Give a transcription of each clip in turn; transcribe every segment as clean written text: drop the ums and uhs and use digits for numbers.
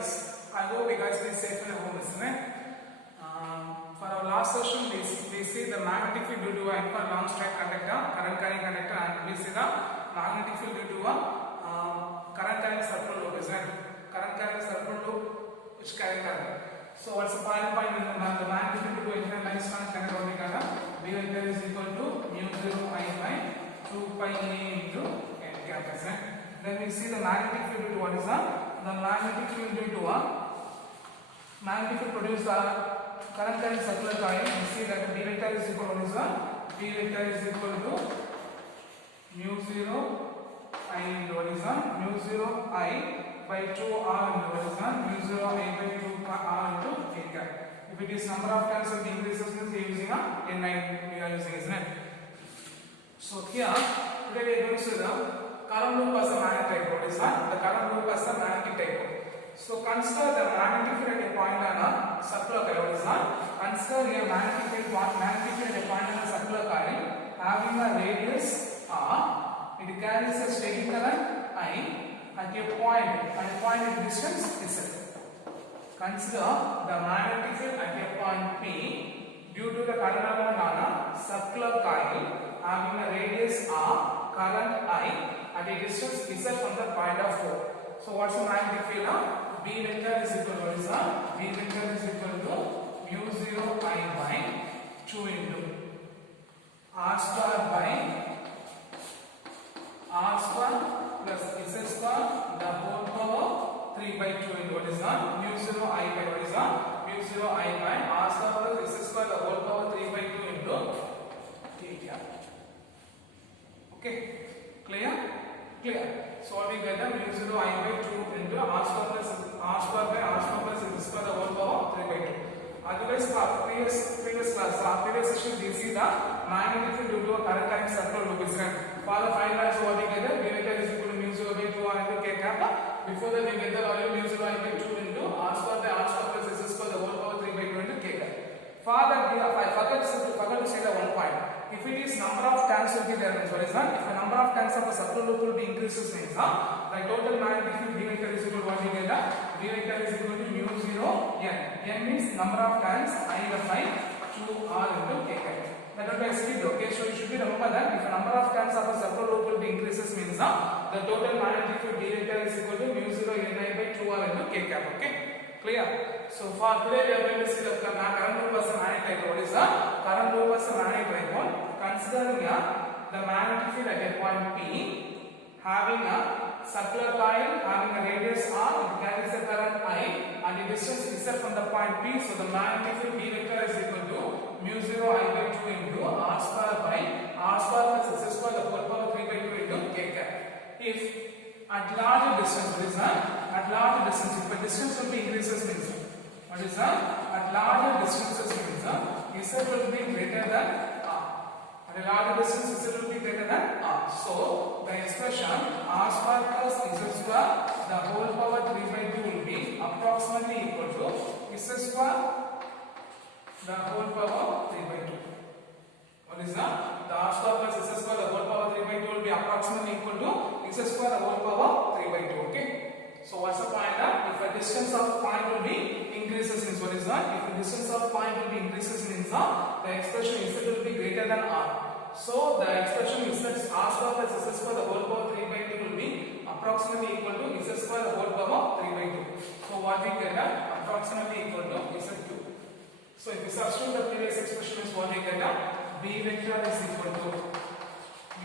guys. I hope you guys be safe in home, isn't it? For our last session, we see the magnetic field due to a long straight conductor, current carrying conductor, and we see the magnetic field due to a current carrying circle loop, isn't it? Current carrying circle loop which carry current. So what's the final point in the magnetic field due to infinite line strong conductor omega? B vector is equal to mu 0 I by 2 pi a into n cap, isn't it? Then we see the magnetic field due to what is the magnetic field due to a magnetic field produces the current carrying circular coil. We see that B vector is equal to what is B vector is equal to mu 0 I into what is mu 0 I by 2 r into what is mu 0 I by 2 r into k cap. If it is number of times of the increases, means we are using a n9 we are using, isn't it? So here today we are going to see the current loop as a magnetic type. What is that? The current loop as a magnetic type. So consider the magnetic field at a point on a circular coil. What is that? Consider a magnetic field at a point on a circular coil having a radius r. It carries a steady current I at a point in distance z. Consider the magnetic field at a point P due to the current element on a circular coil having a radius r, current I at a distance z from the point of O. So what's the magnetic field? B vector is equal to what is that? B vector is equal to mu 0 I by 2 into r square by r square plus z square the whole power 3 by 2 into what is that? Mu 0 I by what is that? Mu 0 I by r square plus z square the whole power 3 by 2 into k cap. Okay, clear? Clear. So what we get mu 0 I by 2 into r square by r square plus z square the whole power 3 by 2. Otherwise, previous class, previous session we see the magnetic field due to a current carrying circular loop, is right. For the final answer, what we get B vector is equal to mu 0 by 2 r into k cap. Before that we get the value mu 0 I by 2 into r square plus z square the whole power 3 by 2 into k cap. For that I forgot to say the one point. If it is number of turns will be there, means what is that? If the number of turns of a circular loop will be increases, means the total magnetic field B vector is equal to what we get? B vector is equal to mu 0 n. N means number of turns I by 2 r into k cap. That will be explained. Okay, so you should be remember that if the number of turns of a circular loop will be increases, means the total magnetic field B vector is equal to mu 0 n I by 2 r into k cap. Okay, clear? So for today we are going to see the current loop as a magnetic type. What is the current loop as a magnetic type? Considering the magnetic field at a point P having a circular coil having a radius r, it carries the current I and the distance z from the point P. So the magnetic field B vector is equal to mu 0 I by 2 into r square by r square plus z square the whole power 3 by 2 into k cap. If at larger distance, what is that? At larger distance, if the distance will be increases, means what is that? At larger distances, means z will be greater than r. At a larger distance, z will be greater than r. So the expression r square plus z square the whole power 3 by 2 will be approximately equal to z square the whole power 3 by 2. What is that? The r square plus z square the whole power 3 by 2 will be approximately equal to z square the whole power 3 by 2. Okay. So what's the point? If the distance of point will be increases, means what is that? If the distance of point will be increases, means the expression z will be greater than r. So the expression z r square plus z square the whole power 3 by 2 will be approximately equal to z square the whole power 3 by 2. So what we get? Approximately equal to z2. So if we substitute the previous expression, is what we get? B vector is equal to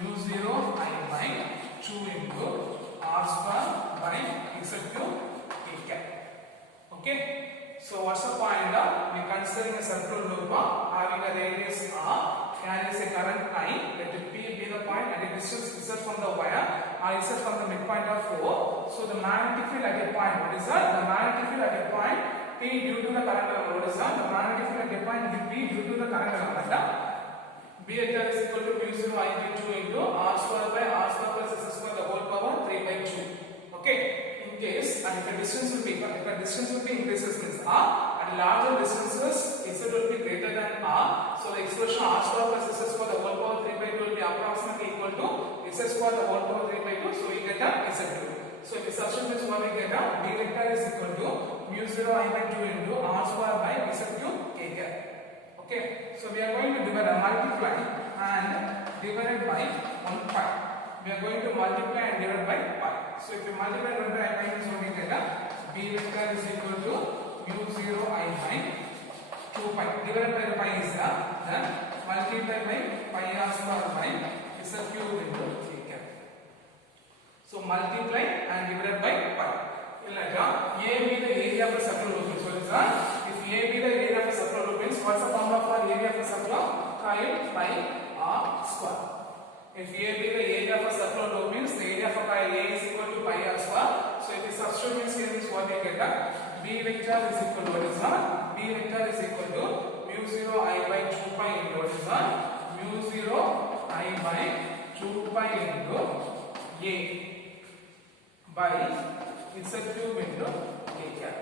mu 0 I by 2 into r square by z2 k cap. Okay. So what's the point? We are considering a circular loop having a radius r, carries a current I, let it be the point at a distance z from the wire or z from the midpoint of O. So the magnetic field at a point, what is that? The magnetic field at a point P due to the current element. What is that? The magnetic field at a point P due to the current element. B vector is equal to mu 0 I by 2 into r square by r square plus z square the whole power 3 by 2. Okay. In case and if the distance will be increases, means r at larger distances z will be greater than r. So the expression r square plus z square the whole power 3 by 2 will be approximately equal to z square the whole power 3 by 2. So we get a z2. So if we substitute this, what we get? B vector is equal to mu 0 I by 2 into r square by z cube k cap. Okay, so we are going to multiply and divide by 1 pi. We are going to multiply and divide by pi. So if you multiply and divide by pi, means what we get? B vector is equal to mu 0 I by 2 pi. Divided by the pi is then multiply by pi r square by z cube into k cap. So multiply and divided by pi. A be the area of a circular loop. So if A be the area of a circular loop, means what's the formula for area of a circle? Coil pi r square. If A be the area of a circular loop, means the area of a coil A is equal to pi r square. So if we substitute means what we get? B vector is equal to what is B vector is equal to mu 0 I by 2 pi into what is mu 0 I by 2 pi into A by z cube into k cap.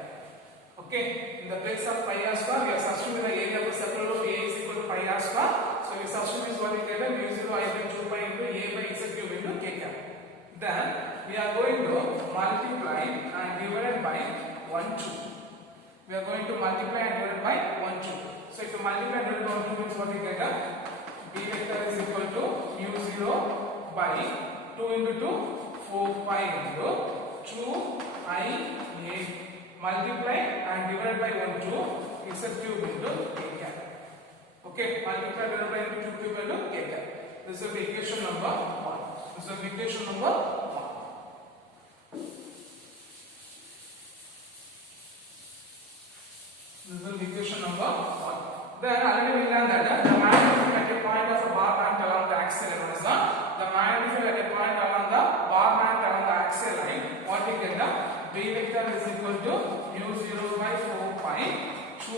Okay, in the place of pi r square, we are substituting the area of the circle loop A is equal to pi r square. So we substitute is what we get? Mu 0 I by 2 pi into A by z cube into k cap. Then we are going to multiply and divide by 1 2. We are going to multiply and divide by 1 2. So if you multiply and divide by 1 2, means what we get? B vector is equal to mu 0 by 2 into 2 4 pi into 2 I A multiply and divide by 1 2 z cube into k cap. Okay, multiply and divide by 2 cube into k cap. This is the equation number 1. This is the equation number 1. This is the equation number 1. Then already we learned that the magnetic at a point of a bar band along the axial line is the magnetic at a point along the bar band along the axial line. What we get? B vector is equal to mu 0 by 4 pi 2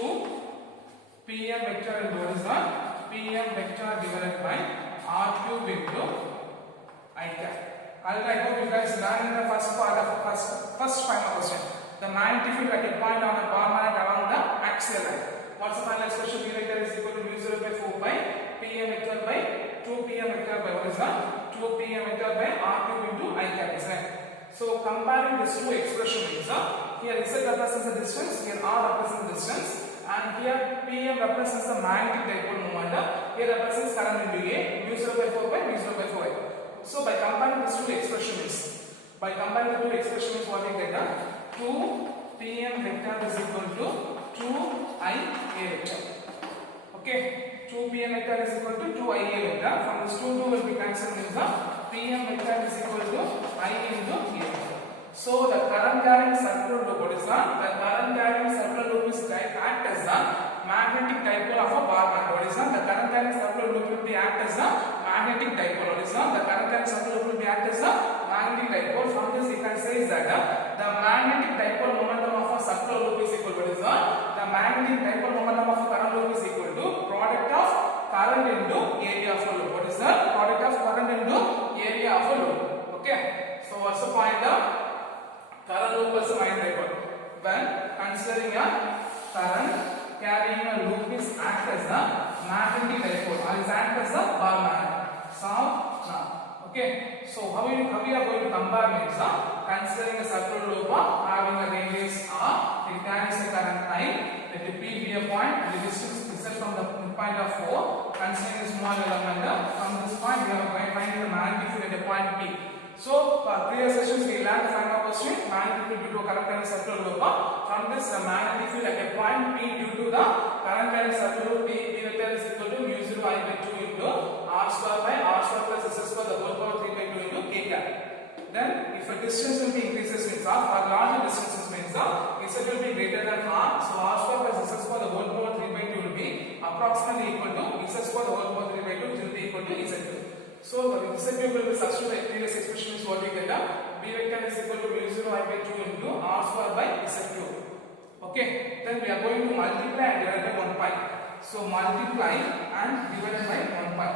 Pm vector into what is Pm vector divided by r cube into I cap. I hope you guys learned in the first part of first final question. The magnetic field at a point on a bar magnet along the axial line. What's the final expression? B vector is equal to mu 0 by 4 pi Pm vector by 2 Pm vector by what is 2 Pm vector by r cube into I cap, is right? So comparing these two expressions, here Z represents the distance, here R represents the distance, and here Pm represents the magnetic dipole moment, here represents current into A, mu 0 by 4 pi, mu 0 by 4 pi. So by comparing these two expressions, what we get? 2 Pm vector is equal to 2 I A vector. Okay, 2 Pm vector is equal to 2 I A vector. From this 2 will be cancelled with the Pm vector is equal to I into A. So the current carrying circular loop, what is that? The current carrying circular loop is act as the magnetic dipole of a bar band. What is that? The current carrying circular loop will be act as the magnetic dipole. What is that? The current carrying circular loop will be act as the magnetic dipole. From this you can say is that the magnetic dipole momentum of a circular loop is equal to what is that? The magnetic dipole momentum of a current loop is equal to product of current into area of a loop. What is that? Product of current into area of a loop. Okay. So what's the point of current loop versus magnetic dipole? When considering a current carrying a loop is act as the magnetic dipole or is act as the bar magnet. So now, okay. So how we are going to compare means considering a circular loop having a radius r, it carries a current I, let it P be a point, and the distance is set from the point of 4. Considering a small element, from this point we are finding the magnetic field at a point P. So previous sessions we learned the final question, magnetic field due to a current carrying circular loop. From this the magnetic field at a point P due to the current carrying circular loop, P vector is equal to mu 0 I by 2 into r square by r square plus s square the whole power 3 by 2 into k cap. Then if a distance will be increases means for larger distances means z will be greater than r, so r square plus s square the whole power 3 by 2 will be approximately equal to z square the whole power 3 by 2 which will be equal to z2. So the z will be substituted previous expression is what we get. B vector is equal to mu 0 I by 2 into r square by z2. Okay, then we are going to multiply and divide by 1 pi. So multiply and divide by 1 pi.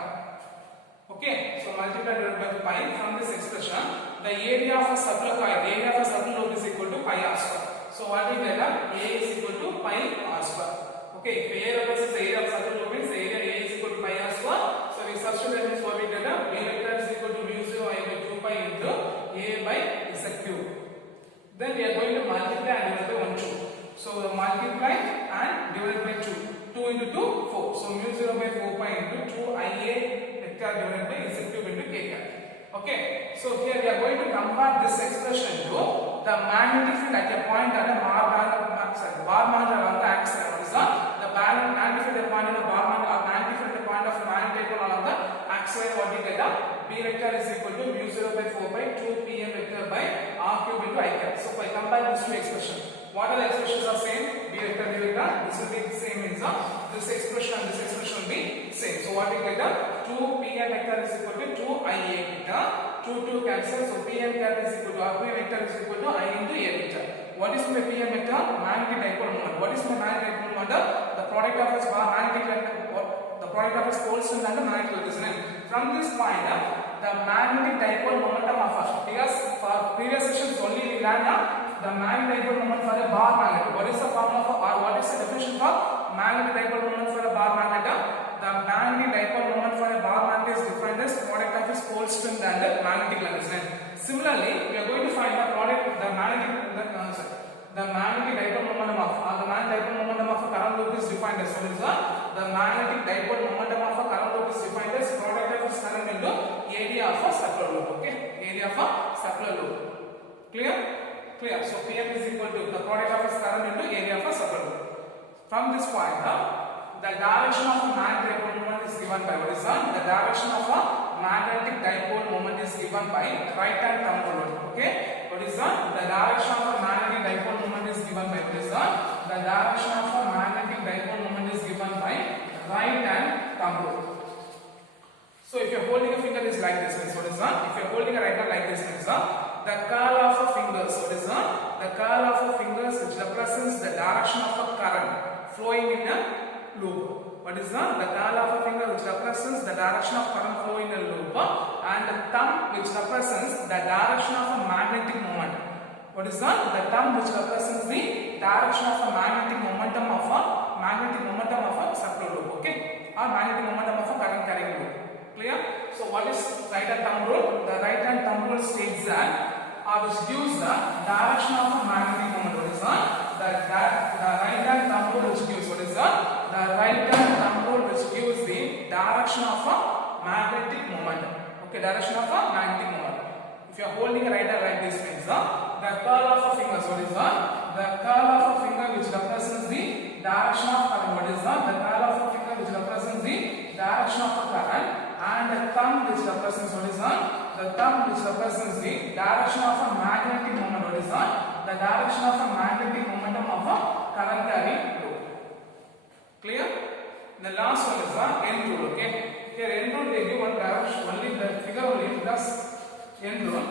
Okay, so multiply and divide by pi. From this expression, the area of a circular coil, the area of a circular loop is equal to pi r square. So what we get? A is equal to pi r square. Okay, if A represents the area of circular loop means the area A is equal to pi r square. So we substitute means what we get? B vector is equal to mu 0 I by 2 pi into A by z cube. Then we are going to multiply and divide by 1, 2. So multiply and divide by 2. 2 into 2, 4. So mu 0 by 4 pi into 2 IA vector divided by Z cube into K cap. Okay. So here we are going to compare this expression to the magnetic field at a point at a bar band along the axis. What is the magnetic field at a point on the bar band or magnetic field at a point of magnetic dipole along the axis? What we get? B vector is equal to mu 0 by 4 by 2 pm vector by r cube into I cap. So if I compare these two expressions, what are the expressions are same? B vector, B vector, this will be same means this expression and this expression will be same. So what we get? 2 pm vector is equal to 2 ia vector. 2 cancel. So pm vector is equal to r vector is equal to I into a vector. What is my pm vector? Magnetic dipole moment. What is my magnetic dipole moment? The product of its magnetic the product of its poles and the magnetic resonance. From this point, the magnetic dipole momentum of because for previous sessions only we learned the magnetic dipole moment for a bar magnet. What is the formula for or what is the definition for magnetic dipole moment for a bar magnet? The magnetic dipole moment for a bar magnet is defined as product of its pole strength and the magnetic resonance. Similarly, we are going to find the magnetic dipole momentum of the magnetic dipole momentum of a current loop is defined as what is the magnetic dipole momentum of a current loop is defined as product of its current into area of a circular loop. Okay, area of a circular loop. Clear? Clear. So Pm is equal to the product of its current into area of a circular loop. From this point, the direction of a magnetic dipole moment is given by what is the direction of a magnetic dipole moment is given by right hand thumb rule. Okay, what is the direction of a magnetic dipole moment is given by what is the direction of a magnetic dipole moment is given by right hand thumb rule. So if you are holding a finger is like this means what is if you are holding a right hand like this means the curl of a fingers, what is the curl of a fingers which represents the direction of a current flowing in a loop. What is the curl of a finger which represents the direction of current flow in a loop, and the thumb which represents the direction of a magnetic moment. What is the thumb which represents the direction of a magnetic momentum of a circular loop, okay, or magnetic momentum of a current carrying loop. Clear? So what is right hand thumb rule? The right hand thumb rule states that which gives the direction of a magnetic moment. What is the right hand thumb rule which gives what is the right hand thumb rule which gives the direction of a magnetic moment. Okay, direction of a magnetic moment. If you are holding a right hand like this means the curl of a finger. What is the curl of a finger which represents the direction of current. What is the curl of a finger which represents the direction of a current, and the thumb which represents what is the thumb which represents the direction of a magnetic moment. What is the direction of a magnetic momentum of a current carrying loop. Clear? The last one is the end rule. Okay, here end rule they give one direction only the figure only plus end rule.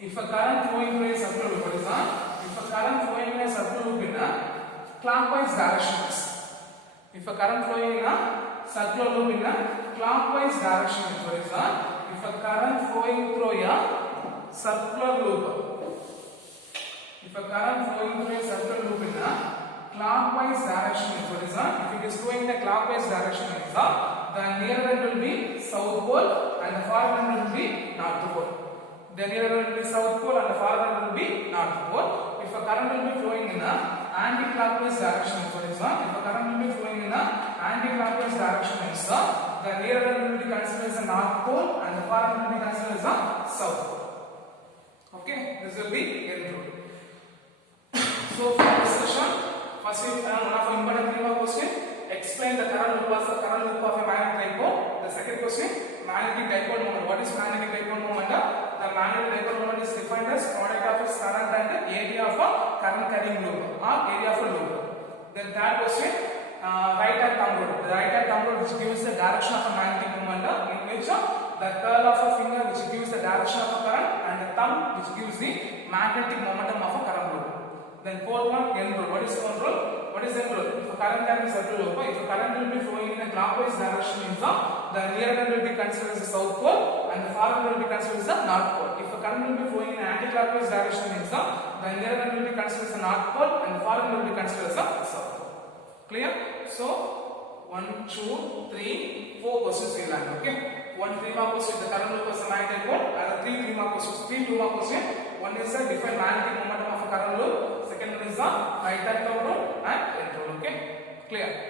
If a current flowing through a circular loop, what is if a current flowing in a circular loop in a clockwise directions. If a current flowing in a circular loop in a clockwise direction, what is if a current flowing through a circular loop, if a current flowing through a circular loop in a clockwise direction, what is if it is flowing in a clockwise direction, is the near end will be south pole and the far end will be north pole. The near end will be south pole and the far end will be north pole. If a current will be flowing in a anti-clockwise direction, what is if a current will be flowing in a anti-clockwise direction, is the near end will be considered as the north pole and the far end will be considered as the south pole. Okay, this will be end rule. So for this session, first we one of important 3 mark question. Explain the current loop of a magnetic dipole. The second question, magnetic dipole moment. What is magnetic dipole moment? The magnetic dipole moment is defined as product of its current and area of a current carrying loop or area of a loop. Then third question, right hand thumb rule. The right hand thumb rule which gives the direction of a magnetic moment, in which the curl of a finger which gives the direction of a current, and the thumb which gives the magnetic momentum of a current loop. Then fourth one, end rule. What is end rule? What is end rule? If a current carrying circular loop, if a current will be flowing in a clockwise direction, means the near end will be considered as the south pole and the far end will be considered as the north pole. If a current will be flowing in an anti-clockwise direction, means the near end will be considered as the north pole and the far end will be considered as the south pole. Clear? So 1, 2, 3, 4 questions we learned. Okay, 1 3 mark question the current loop was a magnetic dipole, and 3 3 mark questions, 3 2 mark question one is the different magnetic momentum of a current loop, second one is the right type of rule and end rule. Okay, clear?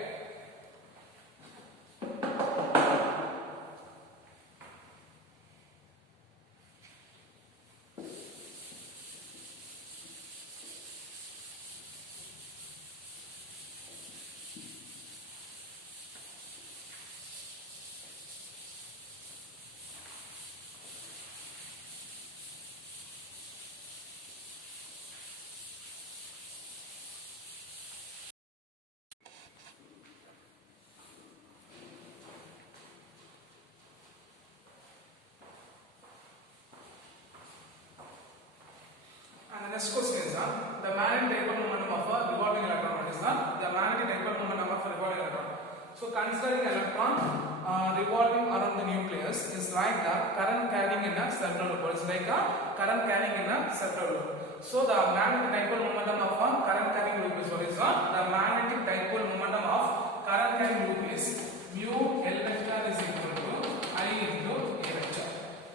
Next question is the magnetic dipole momentum of a revolving electron. What is the magnetic dipole momentum of a revolving electron? So considering electron revolving around the nucleus is like the current carrying in a circular loop. It's like a current carrying in a circular loop. So the magnetic dipole momentum of a current carrying loop is what is the magnetic dipole momentum of current carrying loop is mu L vector is equal to I into A vector.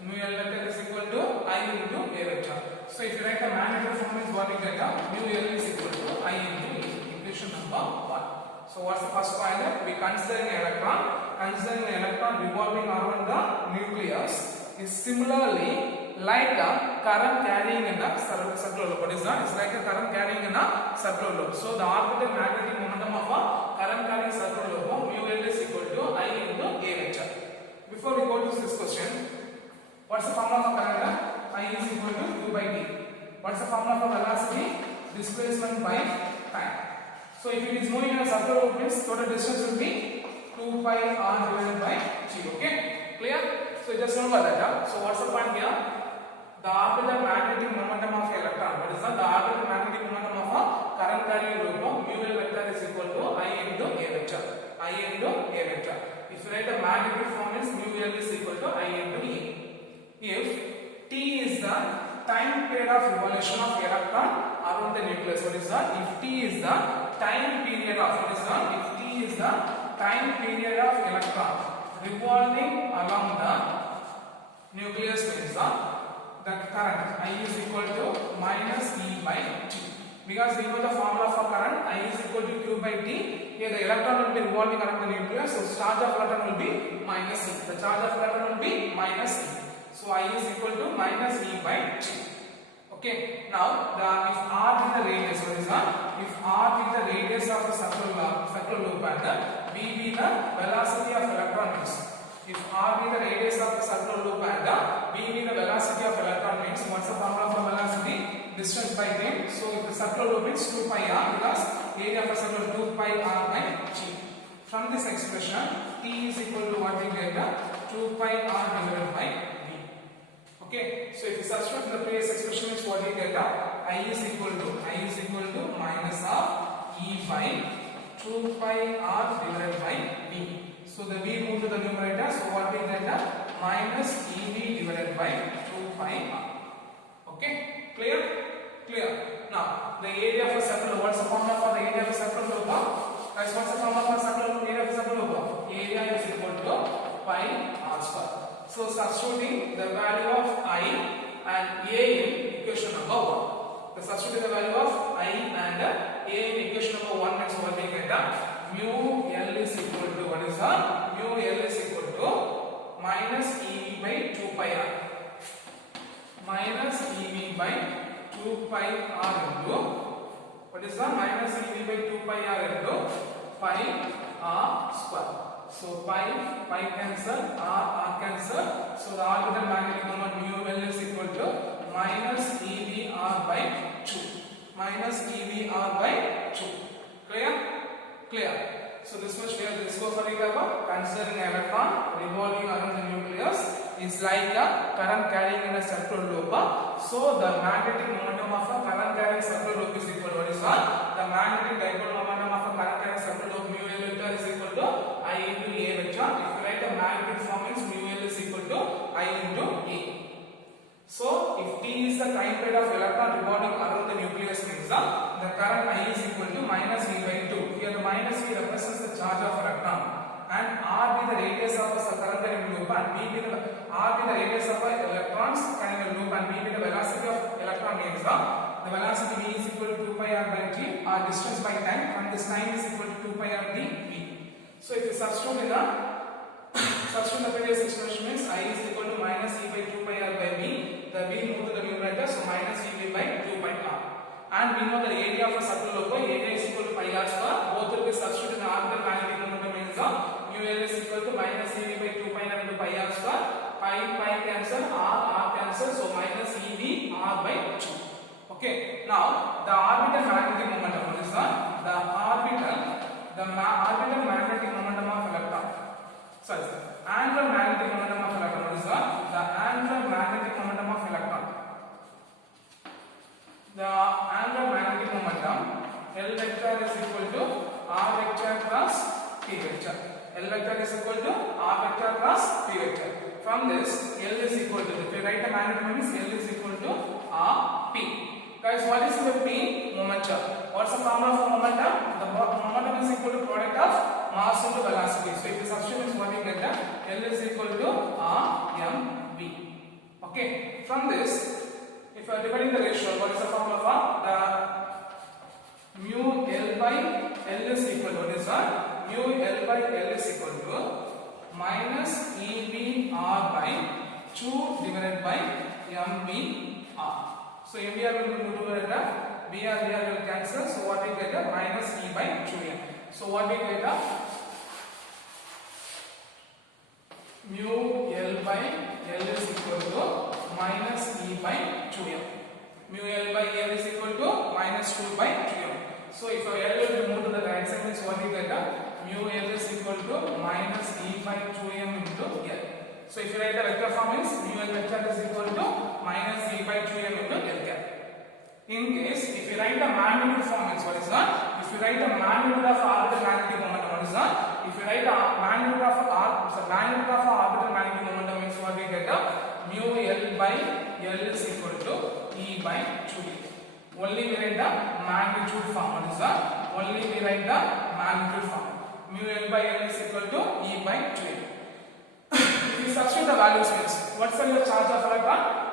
Mu L vector is equal to I into A vector. So if you write the magnetic form is what you get, mu L is equal to I into A. Equation number 1. So what's the first point? We considering an electron. Considering an electron revolving around the nucleus is similarly like a current carrying in a circular loop. What is that? It's like a current carrying in a circular loop. So the orbital magnetic momentum of a current carrying circular loop, mu L is equal to I into A vector. Before we go to this question, what's the formula for current? I is equal to Q by T. What's the formula for velocity? Displacement by time. So if it is moving in a circular loop, means total distance will be 2 pi r divided by G. Okay, clear? So just remember that. So what's the point here? The orbital magnetic momentum of electron. What is that? The orbital magnetic momentum of a current carrying loop, mu L vector is equal to I into A vector. I into A vector. If you write the magnetic form is mu L is equal to I into A. If T is the time period of revolution of electron around the nucleus. What is that? If T is the time period of, what is that? If T is the time period of electron revolving along the nucleus means the current I is equal to minus E by T. Because we know the formula for current I is equal to Q by T. Here the electron will be revolving around the nucleus, so charge of electron will be minus E. The charge of electron will be minus E. So I is equal to minus E by T. Okay. Now if R is the radius, what is that? If R is the radius of the circular loop and V be the velocity of electron means. If R be the radius of the circular loop and V be the velocity of electron means, what's the formula for velocity? Distance by time. So if the circular loop is 2 pi r, because area of a circle 2 pi r by G. From this expression, T is equal to what we get? 2 pi r divided by V. Okay, so if you substitute in the previous expression, is what we get? I is equal to minus of E by 2 pi r divided by V. So the V moved to the numerator, so what we get? Minus EV divided by 2 pi r. Okay, clear? Clear. Now the area of a circle. What's the formula for the area of a circle loop? Guys, what's the formula for circle area of a circle loop? Area is equal to pi r square. So substituting the value of I and A in equation number 1. The substituting the value of I and A in equation number 1 means what we get? Mu L is equal to, what is that? Mu L is equal to minus EV by 2 pi r. Minus EV by 2 pi r into, what is that? Minus EV by 2 pi r into pi r square. So pi cancel, r cancel. So the orbital magnetic moment mu L is equal to minus EVR by 2. Minus EVR by 2. Clear? Clear. So this much clear. Let's go for recap. Considering an electron revolving around the nucleus is like a current carrying in a circular loop. So the magnetic momentum of a current carrying circular loop is equal to, what is that? The magnetic dipole momentum of a current carrying circular loop mu L vector is equal to I into A vector. If you write the magnetic form means mu L is equal to I into A. So if T is the time period of electron revolving around the nucleus means the current I is equal to minus V by 2. Here the minus V represents the charge of electron and R be the radius of the current carrying loop and V be the R be the radius of electrons carrying a loop and V be the velocity of electron the velocity v is equal to 2 pi r by t, or distance by time, and this time is equal to 2 pi r dv. So if you substitute in the previous expression means I is equal to minus e by 2 pi r by v, the v moved to the numerator, so minus ev by 2 pi r. And we know the area of a circle of area is equal to pi r square. Both will be substituted in the orbital magnetic momentum means mu l is equal to minus ev by 2 pi r into pi r square. Pi cancel, r cancel, so minus ev r by 2. Okay. Now the orbital magnetic momentum, what is that? The orbital magnetic momentum of electron. Sorry, angular magnetic momentum of electron. What is that? The angular magnetic momentum of electron. The angular magnetic momentum L vector is equal to r vector plus p vector. L vector is equal to r vector plus p vector. From this, L is equal to, if you write the magnetic moment, L is equal to r p. Guys, what is the p? Momentum. What's the formula for momentum? The momentum is equal to product of mass into velocity. So if you substitute, what you get, L is equal to r m v. Okay. From this, if you are dividing the ratio, what is the formula for the mu L by L is equal to, what is that? Mu L by L is equal to minus EV R by 2 divided by MV R. So MV R will be moved to the VR will cancel. So what we get? Minus E by 2M. So what we get? Mu L by L is equal to minus E by 2M. Mu L by L is equal to minus 2 by 2M. So if L will be moved to the right side, means what we get? Mu L is equal to minus E by 2M into L. So if you write the vector form, means mu L vector is equal to minus E by 2M into L cap. In case if you write the magnitude form, means what is that? If you write the magnitude of orbital magnetic momentum, what is that? If you write the magnitude of orbital magnetic momentum, means what we get? Mu L by L is equal to E by 2D. Only we write the magnitude form. What is that? Only we write the magnitude form. Mu L by L is equal to E by 2D. If you substitute the values, means what's the charge of electron?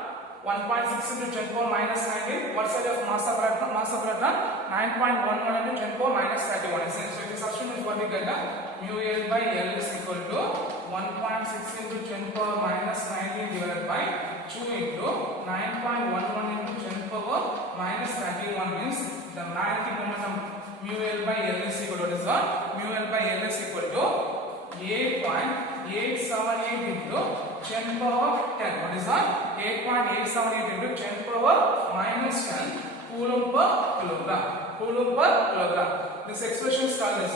1.6 into 10 power minus 19. What's the mass of electron? 9.11 into 10 power minus 31. So if you substitute, what we get? Mu L by L is equal to 1.6 into 10 power minus 19 divided by 2 into 9.11 into 10 power minus 31 means the magnetic momentum mu L by L is equal to, what is that? Mu L by L is equal to 8.878 into 10 power 10. What is that? 8.878 into 10 power minus 10 coulomb per kilogram. Coulomb per kilogram. This expression is called as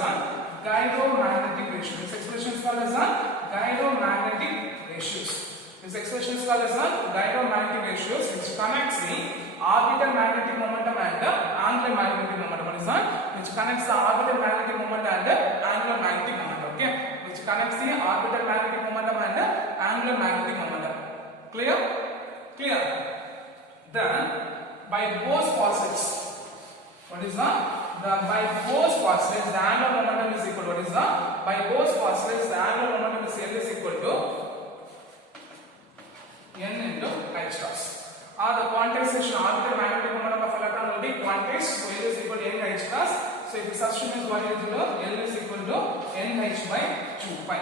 gyromagnetic ratio. This expression is called as gyromagnetic ratios. This expression is called as gyromagnetic ratios, which connects the orbital magnetic momentum and the angular magnetic momentum. What is that? Which connects the orbital magnetic momentum and the angular magnetic momentum. Okay? Which connects the orbital magnetic momentum and the angular magnetic momentum. Clear? Clear. Then by Bose positives, what is that? By Bose positives, the angular momentum is equal to, what is that? By Bose positives, the angular momentum is equal to n into h cross. Or the quantization orbital magnetic momentum of electron will be quantized, so L is equal to n h cross. So if you substitute, what is equal to L is equal to nh by 2 pi.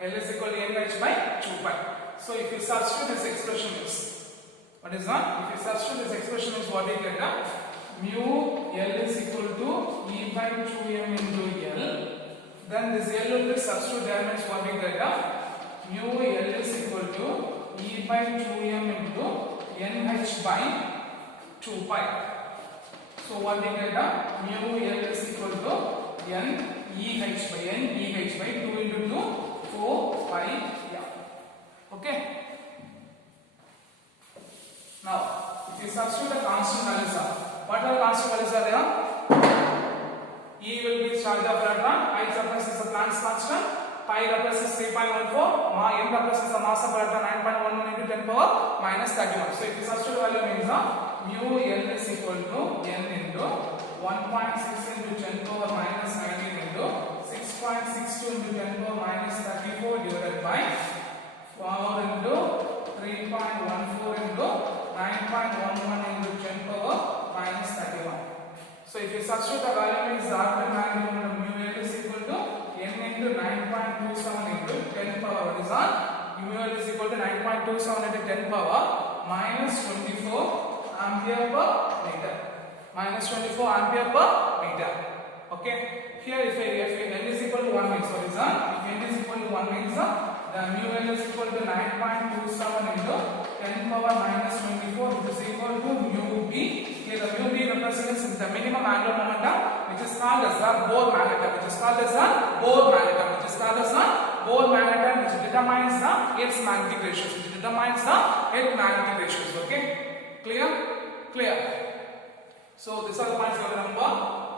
L is equal to nh by 2 pi. So if you substitute this expression is, what is that? If you substitute this expression is, what you get? Mu L is equal to E by 2m into L. Then this L will be substitute there, means what we get? Mu L is equal to E by 2m into nh by 2 pi. So what we get? Mu L is equal to n E h by 2 into 2, 4 pi m. Okay. Now, if you substitute the constant values, what are the constant values are there? E will be charge of electron, I represents the Planck's constant, pi represents 3.14, m represents the mass of electron 9.11 into 10 power minus 31. So if you substitute the value, means mu L is equal to n into 1.6 into 10 power minus 19 into 6.62 into 10 power minus 34 divided by 4 into 3.14 into 9.11 into 10 power So if you substitute the value means the arbitrary magnetic moment mu L is equal to n into 9.27 into 10 power. What is that? Mu L is equal to 9.27 into 10 power minus 24 ampere per meter. Minus 24 ampere per meter. Okay. Here if n is equal to 1 means what is that? If n is equal to 1 means the mu L is equal to 9.27 into 10 power minus 24, which is equal to mu B. Here the mu B represents the minimum angular momentum, which is called as the Bohr magnetism, which is called as the Bohr magnetism, which is called as the Bohr magnetism, which determines the Earth's magnetic ratios, which determines the Earth magnetic ratios. Okay, clear? Clear. So these are the points you have to remember.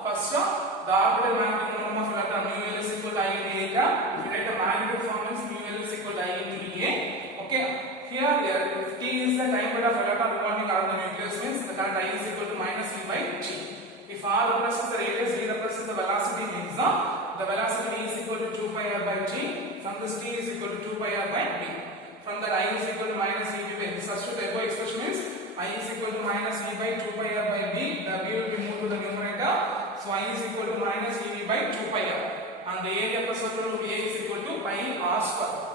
First, the orbital magnetic momentum of electron mu L is equal to I into eta. If you write the magnetic formula, mu L is equal to I into Ea. Okay. Here, T is the time rate of electron revolving around the nucleus, means the current I is equal to minus V by G. If R represents the radius, V represents the velocity, means the velocity V is equal to 2 pi R by G. From this T is equal to 2 pi R by B. From that I is equal to minus V by B. Substitute the above expression means I is equal to minus V by 2 pi R by B. The B will be moved to the numerator. So I is equal to minus V by 2 pi R. And the area of the circle will be A is equal to pi R square.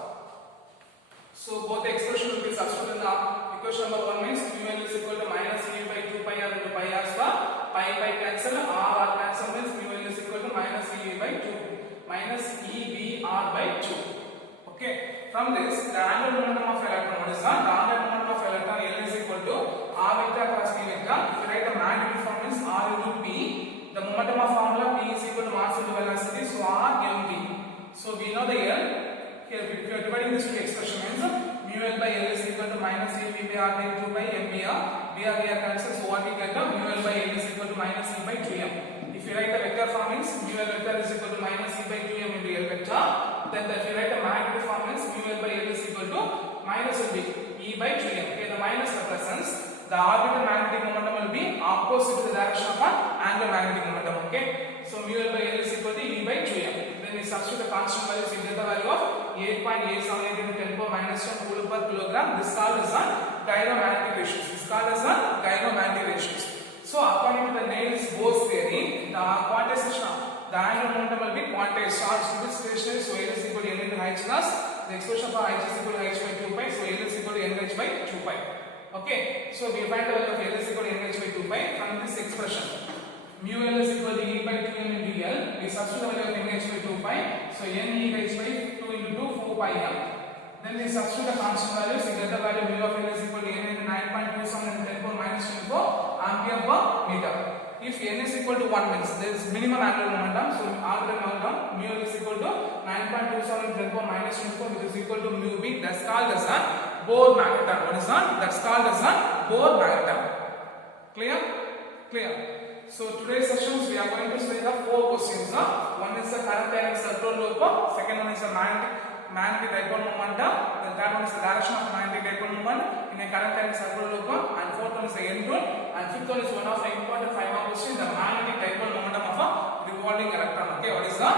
So both the expression will be substituted in the equation number 1 means mu L is equal to minus V by 2 pi R into pi R square. Pi cancel, R cancel means mu L is equal to minus V by 2 minus EB R by 2. Okay. From this, the angular momentum of electron, what is that? The angular momentum of electron L is equal to R vector cross P vector. If you write the magnetic form means R into P. The momentum of formula P is equal to mass into velocity, so R mv. So we know the L. Here, if you are dividing this two expression means mu L by L is equal to minus A V by R by 2 by M by R. B R cancels, so what we get mu L by L is equal to minus E by 2M. If you write the vector form means mu L vector is equal to minus E by 2M into L vector. Then if you write the magnetic form means mu L by L is equal to minus E by 2M. Here the minus represents the orbital magnetic momentum will be opposite to the direction of an angular magnetic momentum. Okay. So mu L by L is equal to E by 2M. Then we substitute the constant values, we get the value of 8.878 into 10 power minus 10 coulomb per kilogram. This is called as the gyromagnetic ratios. This is called as the gyromagnetic ratios. So according to the Niels Bohr's theory, the quantization of the angular momentum will be quantized. Charge will be stationary, so L is equal to N into h plus. The expression for h is equal to h by 2 pi, so L is equal to nh by 2 pi. Okay, so we find the value of L is equal to nh by 2 pi from this expression. Mu L is equal to E by 2M into L. We substitute the value of nh by 2 pi, so n E h by 2 into 2 4 pi M. Then we substitute the constant values, we get the value mu of L is equal to n into 9.27 into 10 power minus 24 ampere per meter. If n is equal to 1 means there is minimum angular momentum, so angular momentum mu L is equal to 9.27 into 10 power minus 24, which is equal to mu B. That's called as a Bohr magnetism. What is that? That's called as a Bohr magnetism. Clear? Clear. So today's sessions we are going to study the 4 questions. One is the current and circular loop. Second one is the magnetic dipole momentum. The third one is the direction of the magnetic dipole moment in a current and circular loop. And fourth one is the end rule. And fifth one is one of the important 5 questions, the magnetic dipole momentum of a revolving electron. Okay, what is the